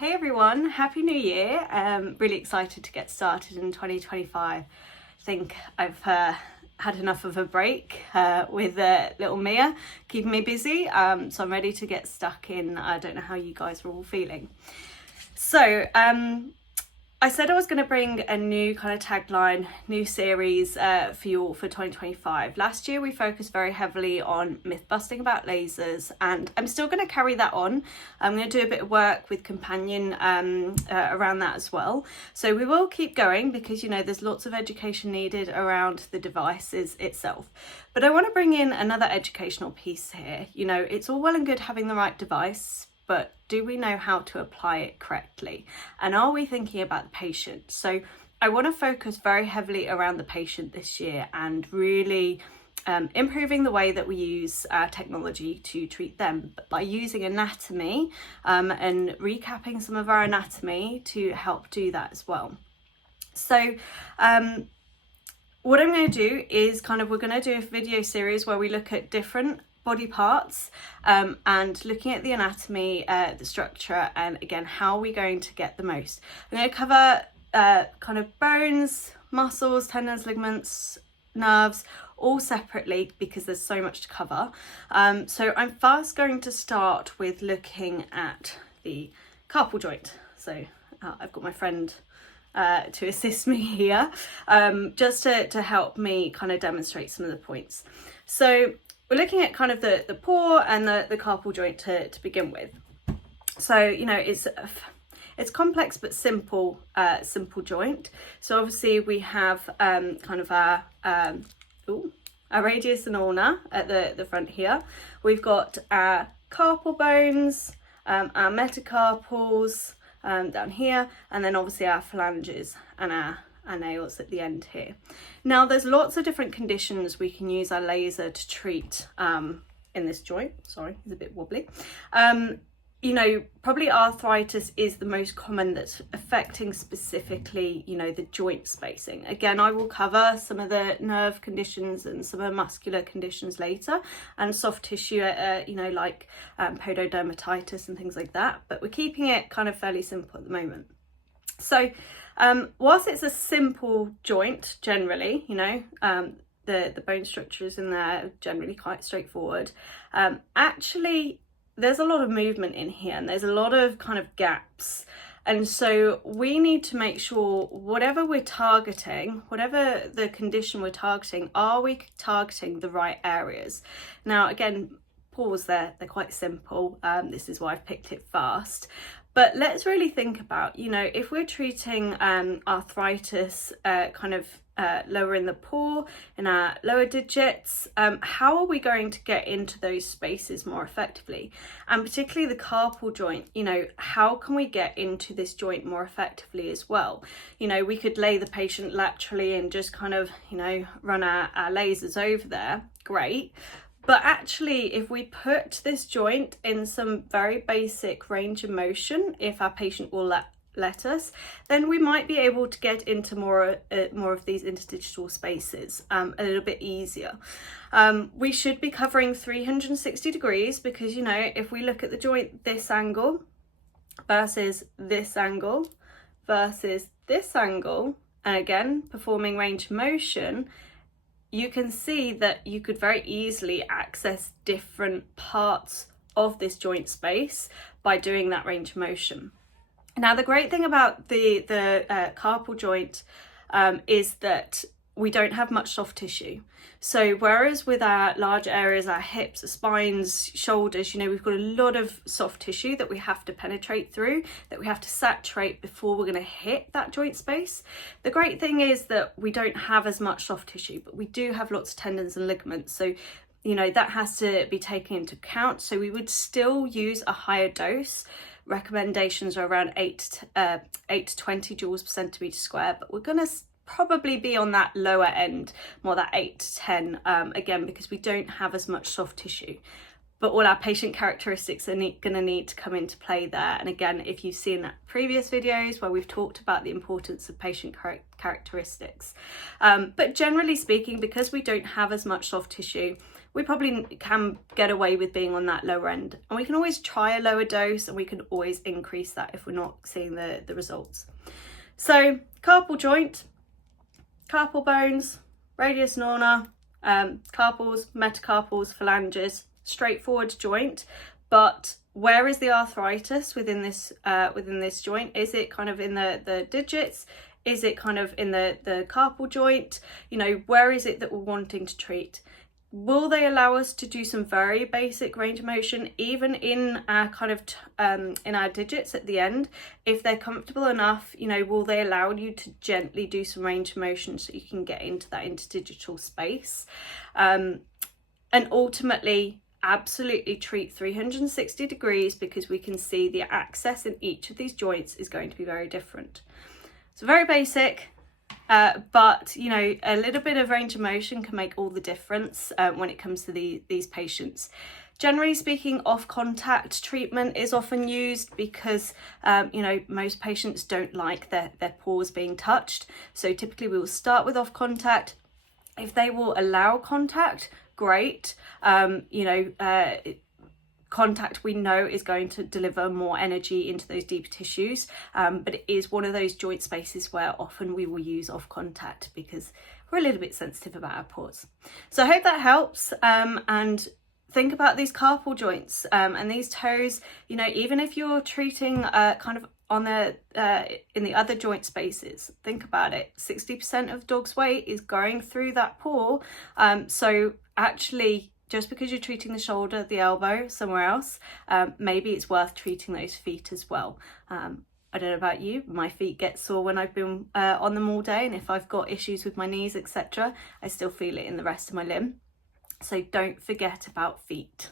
Hey everyone, Happy New Year. Really excited to get started in 2025. I think I've had enough of a break with little Mia keeping me busy, so I'm ready to get stuck in. I don't know how you guys are all feeling. So I said I was going to bring a new kind of tagline, new series for you all for 2025. Last year we focused very heavily on myth busting about lasers, and I'm still going to carry that on. I'm going to do a bit of work with Companion around that as well. So we will keep going because, you know, there's lots of education needed around the devices itself. But I want to bring in another educational piece here. You know, it's all well and good having the right device, but do we know how to apply it correctly? And are we thinking about the patient? So I want to focus very heavily around the patient this year and really improving the way that we use technology to treat them by using anatomy and recapping some of our anatomy to help do that as well. So what I'm going to do is we're going to do a video series where we look at different body parts and looking at the anatomy, the structure, and again, how are we going to get the most? I'm going to cover kind of bones, muscles, tendons, ligaments, nerves, all separately because there's so much to cover. So I'm first going to start with looking at the carpal joint. So I've got my friend to assist me here, just to help me kind of demonstrate some of the points. So we're looking at kind of the paw and the carpal joint to begin with. So, you know, it's complex but simple joint. So obviously we have kind of our radius and ulna at the front here. We've got our carpal bones, our metacarpals down here, and then obviously our phalanges and our nails at the end here. Now there's lots of different conditions we can use our laser to treat in this joint. Sorry, it's a bit wobbly. You know, probably arthritis is the most common that's affecting specifically, you know, the joint spacing. Again, I will cover some of the nerve conditions and some of the muscular conditions later, and soft tissue, you know, like pododermatitis and things like that. But we're keeping it kind of fairly simple at the moment. So whilst it's a simple joint generally, you know, the bone structures in there generally quite straightforward, actually there's a lot of movement in here and there's a lot of kind of gaps. And so we need to make sure whatever we're targeting, whatever the condition we're targeting, are we targeting the right areas? Now, again, pause there, they're quite simple. This is why I've picked it fast. But let's really think about, you know, if we're treating arthritis kind of lower in the paw, in our lower digits, how are we going to get into those spaces more effectively? And particularly the carpal joint, you know, how can we get into this joint more effectively as well? You know, we could lay the patient laterally and just kind of, you know, run our lasers over there, great. But actually, if we put this joint in some very basic range of motion, if our patient will let us, then we might be able to get into more of these interstitial spaces a little bit easier. We should be covering 360 degrees because, you know, if we look at the joint this angle versus this angle versus this angle, and again, performing range of motion, you can see that you could very easily access different parts of this joint space by doing that range of motion. Now, the great thing about the carpal joint is that we don't have much soft tissue. So whereas with our large areas, our hips, our spines, shoulders, you know, we've got a lot of soft tissue that we have to penetrate through, that we have to saturate before we're going to hit that joint space. The great thing is that we don't have as much soft tissue, but we do have lots of tendons and ligaments. So, you know, that has to be taken into account. So we would still use a higher dose. Recommendations are around 8 to 20 joules per centimetre square, but we're going to probably be on that lower end, more that 8 to 10, again, because we don't have as much soft tissue. But all our patient characteristics are going to need to come into play there. And again, if you've seen previous videos where we've talked about the importance of patient characteristics. But generally speaking, because we don't have as much soft tissue, we probably can get away with being on that lower end. And we can always try a lower dose, and we can always increase that if we're not seeing the results. So carpal joint, carpal bones, radius and ulnar, carpals, metacarpals, phalanges, straightforward joint. But where is the arthritis within this joint? Is it kind of in the digits? Is it kind of in the carpal joint? You know, where is it that we're wanting to treat? Will they allow us to do some very basic range of motion, even in our kind of in our digits at the end? If they're comfortable enough, you know, will they allow you to gently do some range of motion so you can get into that interdigital space? And ultimately, absolutely treat 360 degrees, because we can see the access in each of these joints is going to be very different. So very basic, but you know, a little bit of range of motion can make all the difference when it comes to these patients. Generally speaking, off contact treatment is often used because you know, most patients don't like their paws being touched. So typically we will start with off contact. If they will allow contact, great. You know, contact we know is going to deliver more energy into those deeper tissues, but it is one of those joint spaces where often we will use off contact because we're a little bit sensitive about our paws. So I hope that helps, and think about these carpal joints and these toes. You know, even if you're treating kind of on the in the other joint spaces, think about it. 60% of dog's weight is going through that paw, so actually, just because you're treating the shoulder, the elbow, somewhere else, maybe it's worth treating those feet as well. I don't know about you, my feet get sore when I've been on them all day, and if I've got issues with my knees, etc., I still feel it in the rest of my limb. So don't forget about feet.